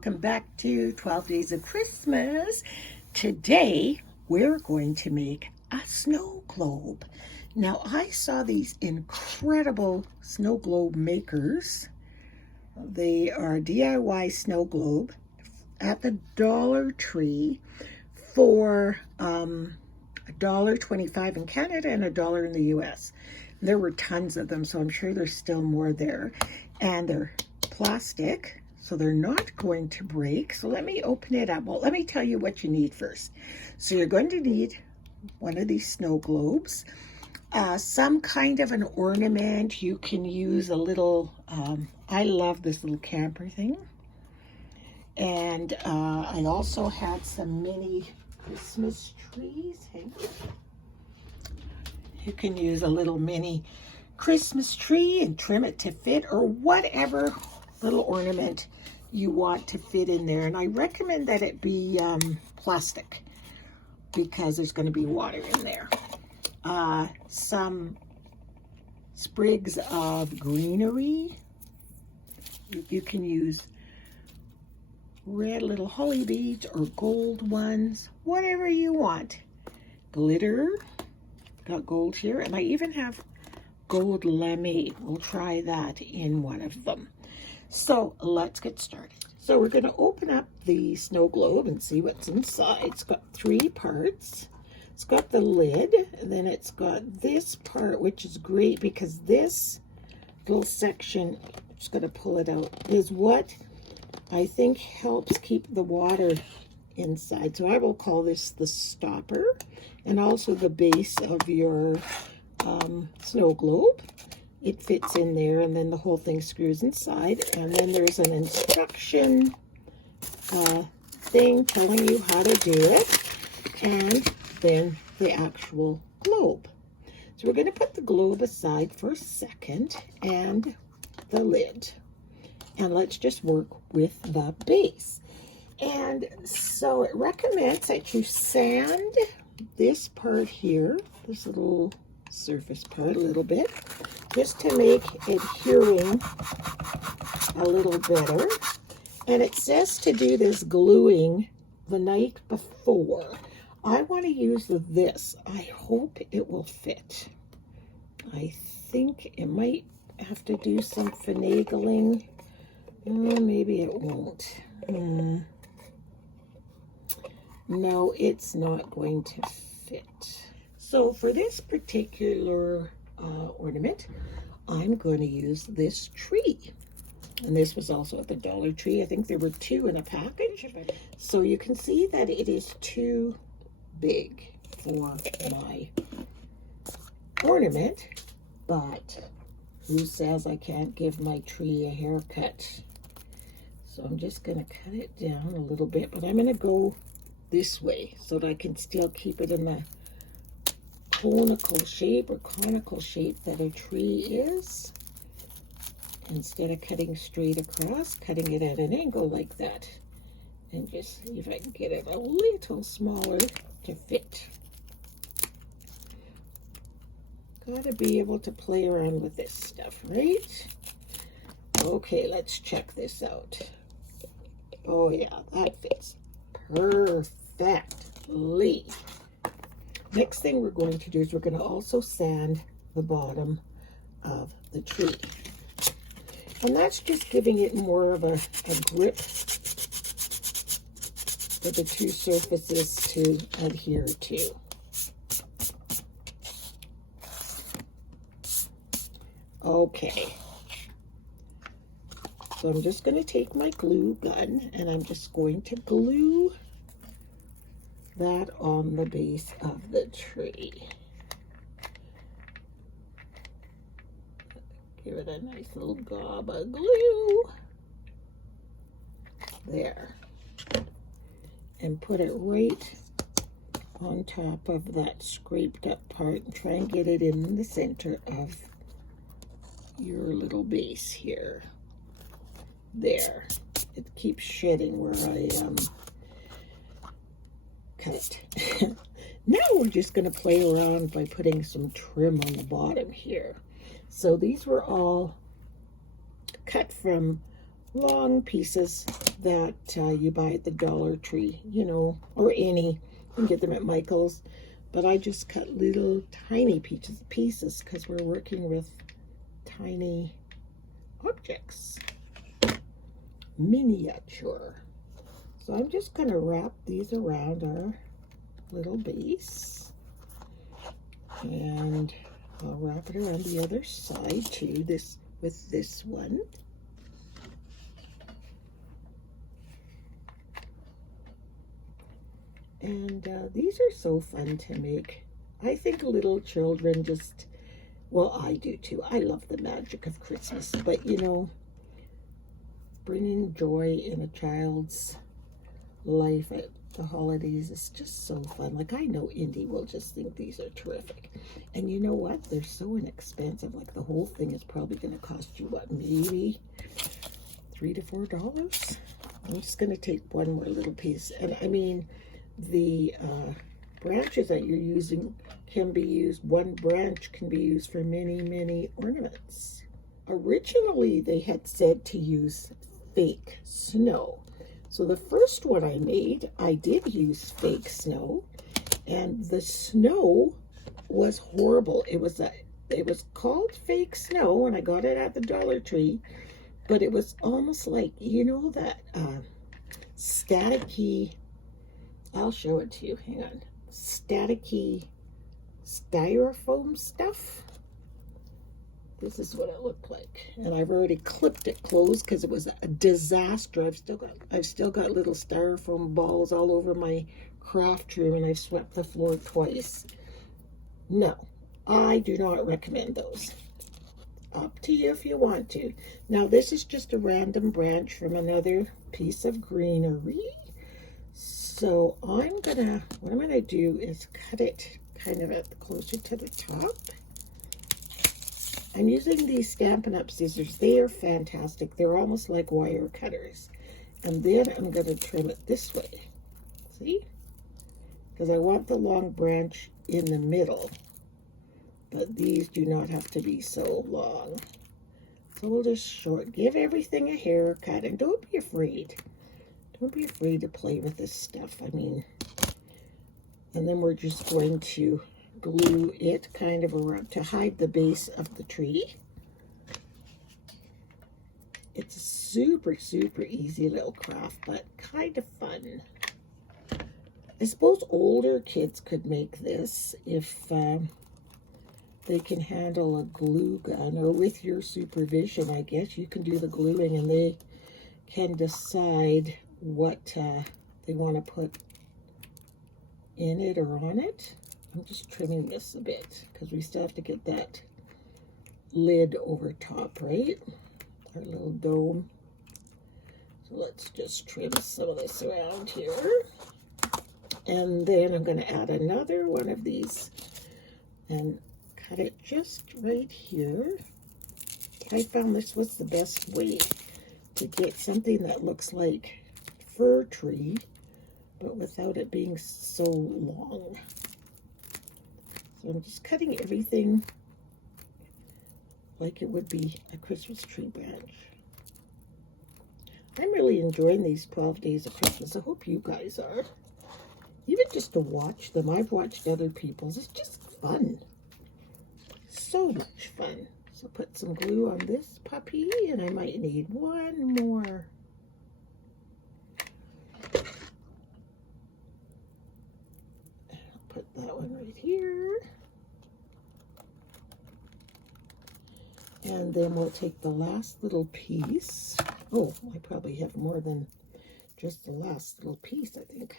welcome back to 12 Days of Christmas. Today we're going to make a snow globe. Now I saw these incredible snow globe makers. They are DIY snow globe at the Dollar Tree for $1.25 in Canada and $1 in the US. There were tons of them, so I'm sure there's still more there. And they're plastic, so they're not going to break. So let me open it up. Well, let me tell you what you need first. So you're going to need one of these snow globes, some kind of an ornament. You can use a little, I love this little camper thing. And I also had some mini Christmas trees. Hang on. You can use a little mini Christmas tree and trim it to fit, or whatever little ornament you want to fit in there. And I recommend that it be plastic because there's going to be water in there. Some sprigs of greenery. You can use red little holly beads or gold ones, whatever you want. Glitter, got gold here, and I even have gold lame. We'll try that in one of them. So let's get started. So we're going to open up the snow globe and see what's inside. It's got 3 parts. It's got the lid, and then it's got this part, which is great because this little section, I'm just going to pull it out, is what I think helps keep the water inside. So I will call this the stopper, and also the base of your snow globe. It fits in there, and then the whole thing screws inside, and then there's an instruction thing telling you how to do it, and then the actual globe. So we're going to put the globe aside for a second, and the lid, and let's just work with the base. And so it recommends that you sand this part here, this little surface part, a little bit, just to make adhering a little better. And it says to do this gluing the night before. I want to use this. I hope it will fit. I think it might have to do some finagling. Maybe it won't. No, it's not going to fit. So for this particular ornament, I'm going to use this tree. And this was also at the Dollar Tree. I think there were 2 in a package. So you can see that it is too big for my ornament. But who says I can't give my tree a haircut? So I'm just going to cut it down a little bit. But I'm going to go this way so that I can still keep it in the conical shape that a tree is, instead of cutting straight across, cutting it at an angle like that, and just see if I can get it a little smaller to fit. Gotta be able to play around with this stuff, right? Okay, let's check this out. Oh yeah, that fits perfectly. Next thing we're going to do is we're going to also sand the bottom of the tree. And that's just giving it more of a grip for the 2 surfaces to adhere to. Okay. So I'm just going to take my glue gun and I'm just going to glue that on the base of the tree. Give it a nice little gob of glue. There. And put it right on top of that scraped up part and try and get it in the center of your little base here. There. It keeps shedding where I cut. Now we're just going to play around by putting some trim on the bottom here. So these were all cut from long pieces that you buy at the Dollar Tree, you know, or any. You can get them at Michael's. But I just cut little tiny pieces because we're working with tiny objects. Miniature. So I'm just going to wrap these around our little base. And I'll wrap it around the other side too, with this one. And these are so fun to make. I think little children just, well, I do too. I love the magic of Christmas. But, you know, bringing joy in a child's life at the holidays is just so fun. Like, I know Indy will just think these are terrific. And you know what? They're so inexpensive. Like, the whole thing is probably going to cost you, what, maybe $3 to $4? I'm just going to take one more little piece. And, I mean, the branches that you're using can be used, one branch can be used for many, many ornaments. Originally, they had said to use fake snow. So the first one I made, I did use fake snow, and the snow was horrible. It was called fake snow, and I got it at the Dollar Tree, but it was almost like, you know, that staticky, I'll show it to you, hang on, staticky styrofoam stuff. This is what it looked like, and I've already clipped it closed because it was a disaster. I've still got little styrofoam balls all over my craft room, and I've swept the floor twice. No, I do not recommend those. Up to you if you want to. Now this is just a random branch from another piece of greenery. So what I'm gonna do is cut it kind of closer to the top. I'm using these Stampin' Up! Scissors. They are fantastic. They're almost like wire cutters. And then I'm gonna trim it this way. See? Because I want the long branch in the middle. But these do not have to be so long. So we'll just give everything a haircut, and don't be afraid. Don't be afraid to play with this stuff. I mean, and then we're just going to glue it kind of around to hide the base of the tree. It's a super, super easy little craft, but kind of fun. I suppose older kids could make this if they can handle a glue gun, or with your supervision, I guess. You can do the gluing and they can decide what they want to put in it or on it. I'm just trimming this a bit because we still have to get that lid over top, right? Our little dome. So let's just trim some of this around here. And then I'm going to add another one of these and cut it just right here. I found this was the best way to get something that looks like fir tree, but without it being so long. So I'm just cutting everything like it would be a Christmas tree branch. I'm really enjoying these 12 days of Christmas. I hope you guys are. Even just to watch them. I've watched other people's. It's just fun. So much fun. So put some glue on this puppy, and I might need one more. Put that one right here. And then we'll take the last little piece. Oh, I probably have more than just the last little piece, I think.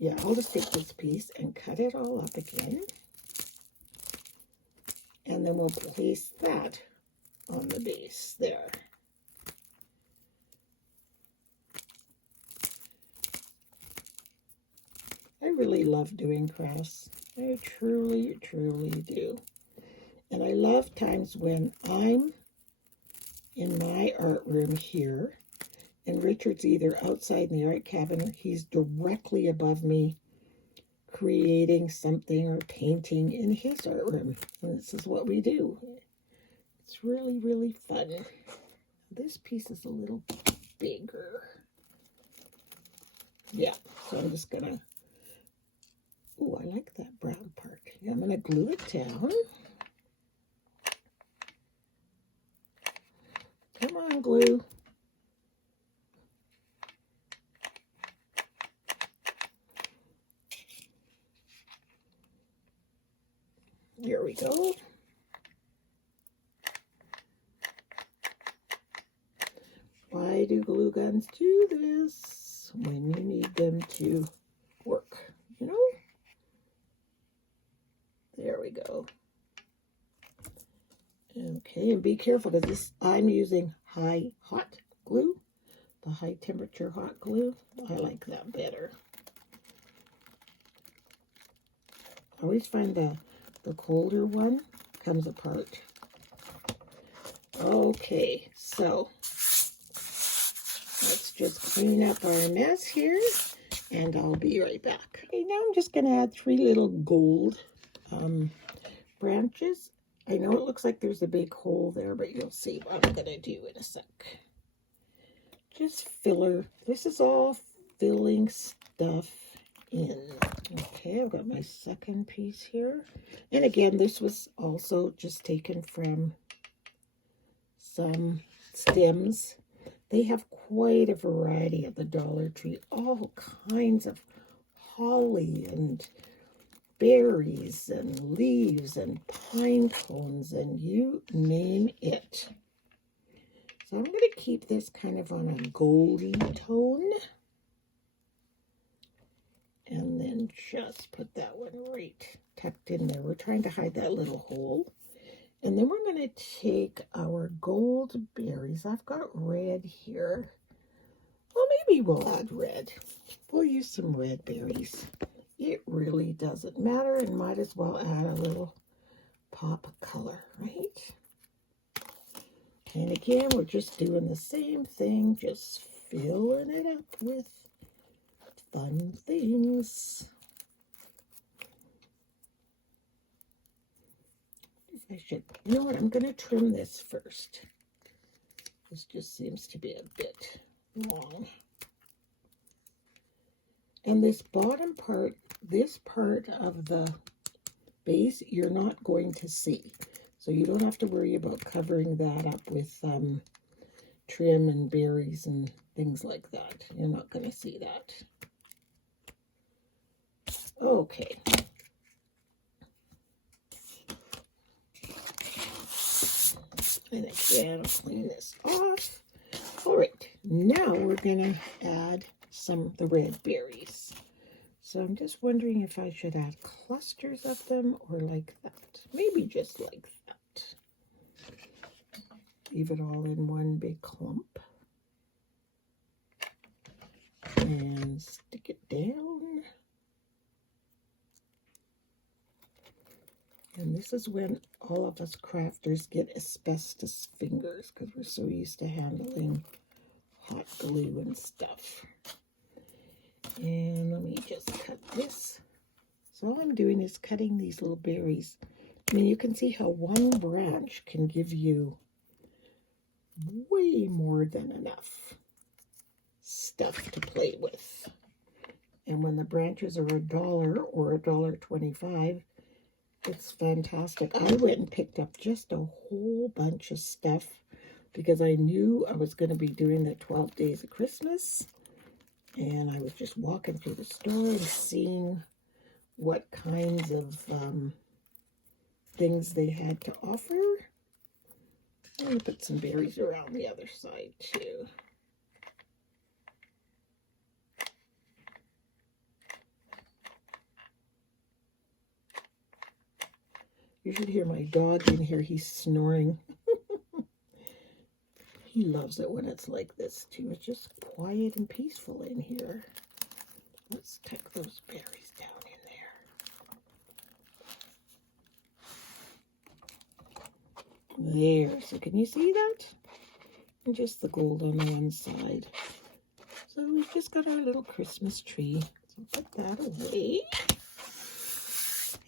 Yeah, I'll just take this piece and cut it all up again. And then we'll place that on the base there. I really love doing crafts. I truly, truly do. And I love times when I'm in my art room here, and Richard's either outside in the art cabinet, or he's directly above me creating something or painting in his art room. And this is what we do. It's really, really fun. This piece is a little bigger. Yeah, so I'm just gonna, oh, I like that brown part. Yeah, I'm gonna glue it down. Come on, glue. Here we go. Why do glue guns do this when you need them to work? You know? There we go. Okay, and be careful because this, I'm using high hot glue, the high temperature hot glue. I like that better. I always find the colder one comes apart. Okay, so let's just clean up our mess here, and I'll be right back. Okay, now I'm just going to add 3 little gold branches. I know it looks like there's a big hole there, but you'll see what I'm going to do in a sec. Just filler. This is all filling stuff in. Okay, I've got my second piece here. And again, this was also just taken from some stems. They have quite a variety at the Dollar Tree. All kinds of holly and berries and leaves and pine cones and you name it. So I'm going to keep this kind of on a goldy tone. And then just put that one right tucked in there. We're trying to hide that little hole. And then we're going to take our gold berries. I've got red here. Well, maybe we'll add red. We'll use some red berries. It really doesn't matter, and might as well add a little pop of color, right? And again, we're just doing the same thing, just filling it up with fun things. I should, you know what, I'm going to trim this first. This just seems to be a bit long. And this bottom part, this part of the base, you're not going to see. So you don't have to worry about covering that up with trim and berries and things like that. You're not going to see that. Okay. And again, I'll clean this off. All right, now we're going to add some of the red berries. So I'm just wondering if I should add clusters of them or like that. Maybe just like that. Leave it all in one big clump. And stick it down. And this is when all of us crafters get asbestos fingers because we're so used to handling hot glue and stuff. And let me just cut this. So all I'm doing is cutting these little berries. I mean, you can see how one branch can give you way more than enough stuff to play with. And when the branches are $1 or $1.25, it's fantastic. I went and picked up just a whole bunch of stuff because I knew I was going to be doing the 12 days of Christmas. And I was just walking through the store and seeing what kinds of things they had to offer. I'm going to put some berries around the other side too. You should hear my dog in here. He's snoring. He loves it when it's like this too. It's just quiet and peaceful in here. Let's tuck those berries down in there. There. So can you see that? And just the gold on the one side. So we've just got our little Christmas tree. So put that away.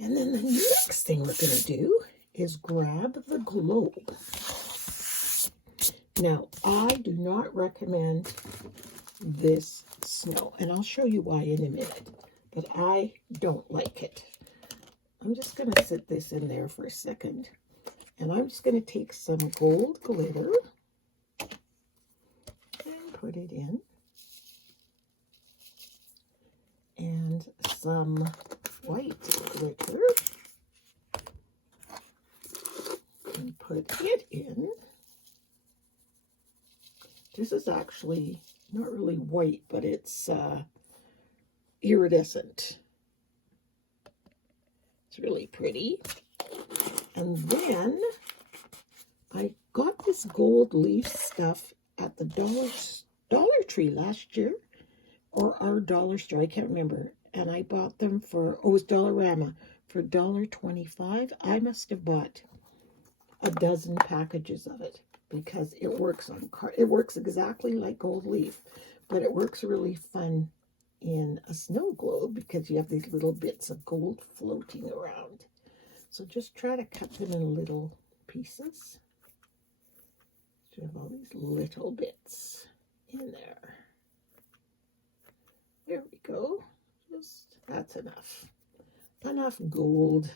And then the next thing we're going to do is grab the globe. Now, I do not recommend this snow, and I'll show you why in a minute, but I don't like it. I'm just going to sit this in there for a second, and I'm just going to take some gold glitter and put it in, and some white glitter and put it in. This is actually not really white, but it's iridescent. It's really pretty. And then I got this gold leaf stuff at the Dollar Tree last year, or our dollar store, I can't remember. And I bought them for, oh, it was Dollarama, for $1.25. I must have bought a dozen packages of it, because it works on it works exactly like gold leaf, but it works really fun in a snow globe because you have these little bits of gold floating around. So just try to cut them in little pieces. So you have all these little bits in there. There we go. Just that's enough. Enough gold.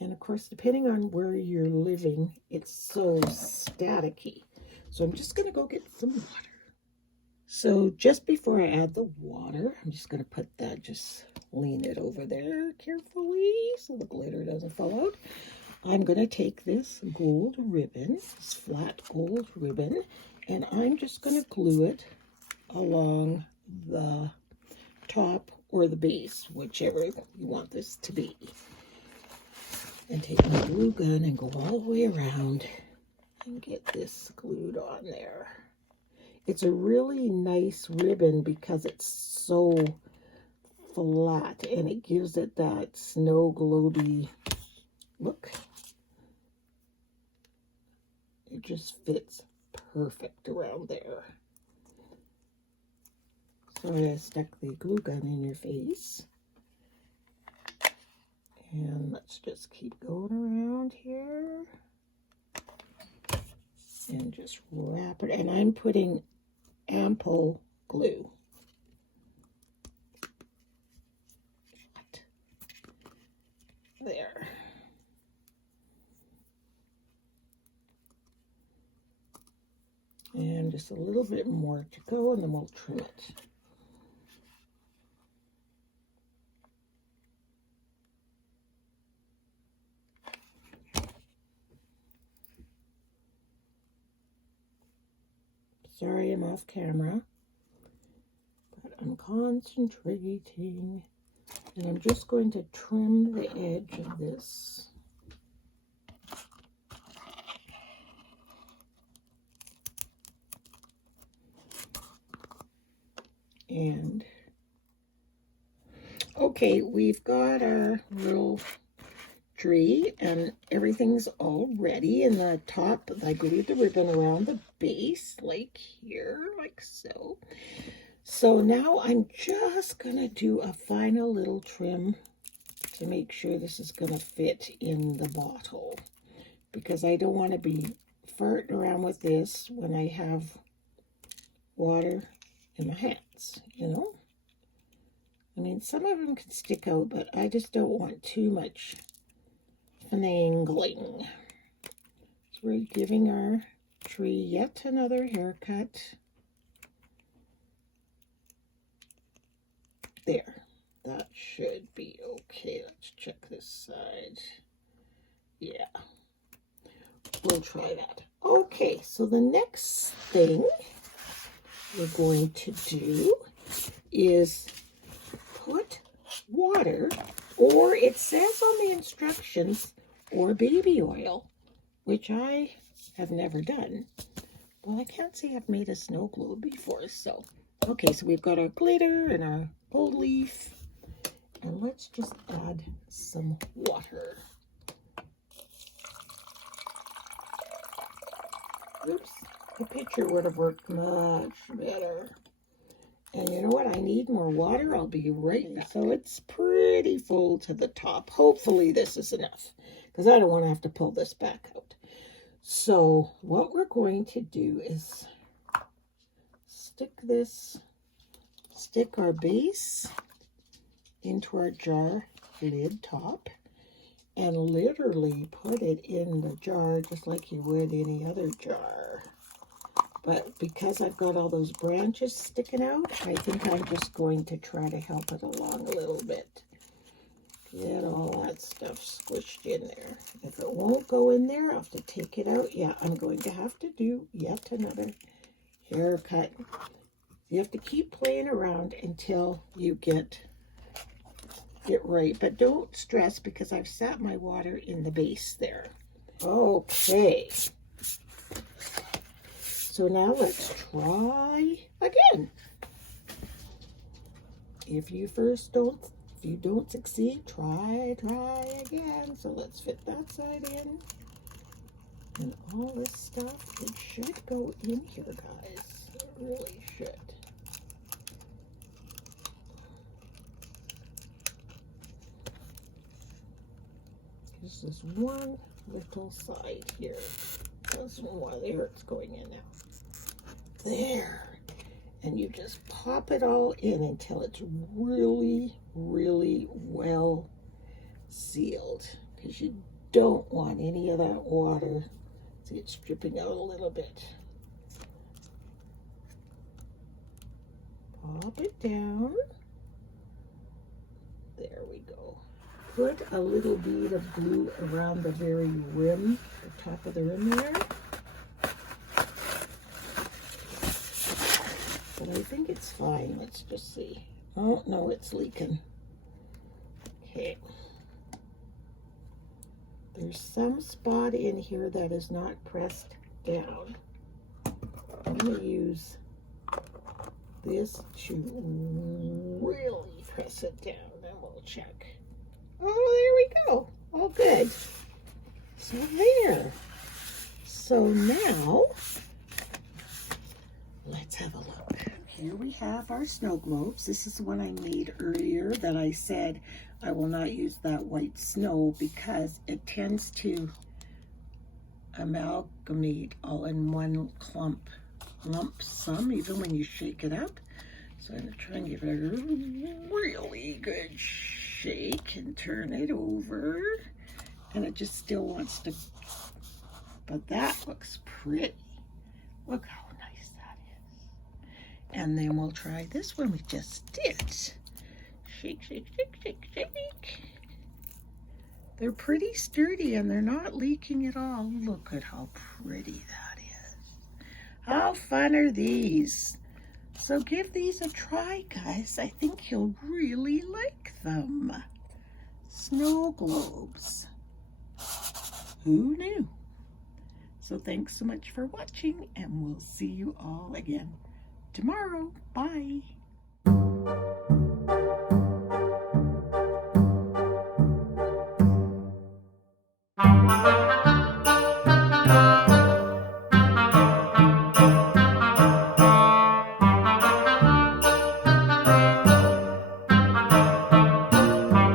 And of course, depending on where you're living, it's so staticky. So I'm just going to go get some water. So just before I add the water, I'm just going to put that, just lean it over there carefully so the glitter doesn't fall out. I'm going to take this gold ribbon, this flat gold ribbon, and I'm just going to glue it along the top or the base, whichever you want this to be. And take my glue gun and go all the way around and get this glued on there. It's a really nice ribbon because it's so flat and it gives it that snow globe-y look. It just fits perfect around there. Sorry I stuck the glue gun in your face. And let's just keep going around here and just wrap it. And I'm putting ample glue. There. And just a little bit more to go, and then we'll trim it. Sorry I'm off camera, but I'm concentrating, and I'm just going to trim the edge of this. And okay, we've got our little tree and everything's all ready. In the top, I glued the ribbon around the base, like here, like so. So now I'm just gonna do a final little trim to make sure this is gonna fit in the bottle, because I don't want to be farting around with this when I have water in my hands, you know. I mean, some of them can stick out, but I just don't want too much finagling. So we're giving our tree yet another haircut. There, that should be okay. Let's check this side. Yeah, we'll try that. Okay, so the next thing we're going to do is put water, or it says on the instructions, or baby oil, which I have never done. Well, I can't say I've made a snow globe before, so. Okay, so we've got our glitter and our gold leaf, and let's just add some water. Oops, the picture would have worked much better. And you know what? I need more water. I'll be right back. So it's pretty full to the top. Hopefully this is enough, because I don't want to have to pull this back out. So what we're going to do is stick our base into our jar lid top and literally put it in the jar just like you would any other jar. But because I've got all those branches sticking out, I think I'm just going to try to help it along a little bit. Get all that stuff squished in there. If it won't go in there, I'll have to take it out. Yeah, I'm going to have to do yet another haircut. You have to keep playing around until you get it right. But don't stress because I've set my water in the base there. Okay. So now let's try again. If you don't succeed, try again. So let's fit that side in. And all this stuff, it should go in here, guys. It really should. There's this one little side here. Doesn't want there, it's going in now. There. And you just pop it all in until it's really, really well sealed. Because you don't want any of that water. See, it's dripping out a little bit. Pop it down. There we go. Put a little bead of glue around the very rim, the top of the rim there. But I think it's fine. Let's just see. Oh, no, it's leaking. Okay. There's some spot in here that is not pressed down. I'm going to use this to really press it down, then we'll check. Oh, there we go. All good. So there. So now, let's have a look. Here we have our snow globes. This is the one I made earlier that I said I will not use that white snow because it tends to amalgamate all in one lump sum, even when you shake it up. So I'm going to try and give it a really good shake and turn it over. And it just still wants to, but that looks pretty. Look how nice that is. And then we'll try this one we just did. Shake, shake, shake, shake, shake. They're pretty sturdy and they're not leaking at all. Look at how pretty that is. How fun are these? So give these a try, guys. I think you'll really like them. Snow globes. Who knew? So thanks so much for watching, and we'll see you all again tomorrow. Bye.